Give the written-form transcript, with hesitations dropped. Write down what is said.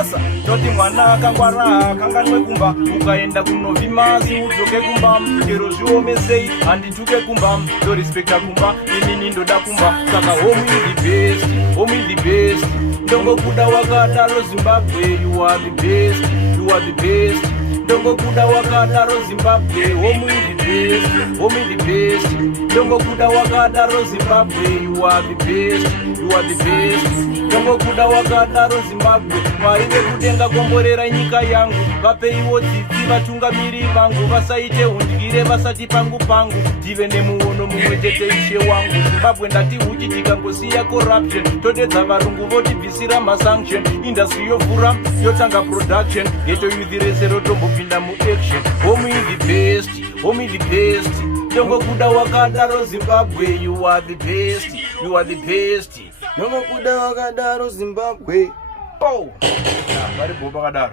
Osa, toti mwana akangwara kanganwe kumba ukaenda kunovimasi udzoke kumba chero zviomesei handituke kumba ndorespekta kumba inini ndoda kumba saka home is the best, home is the best. Ndongokuda wakadaro Zimbabwe, you are the best, you are the best. Ndongokuda wakadaro Zimbabwe, home is the best, home is the best. Ndongokuda wakadaro Zimbabwe, you are the best, you are the best. Ndongokuda wakadaro Zimbabwe, Mwari vekudenga komborera nyika yangu, vapeiwo dzidzi vatungamiri vangu, vasaite hundyire vasati pangu pangu, tive nemuono mumwe chete ishe wangu. Zimbabwe ndati huchi tikangosiya corruption, todedza varungu votibvisira masanction, industry yovhura yotanga production, geto youth rese rotombopinda muaction. Home is the best, home is the best. Ndongokuda wakadaro Zimbabwe, you are the best, you are the best. Ndongokuda wakadaro Zimbabwe. Oh, vari boba kadaro.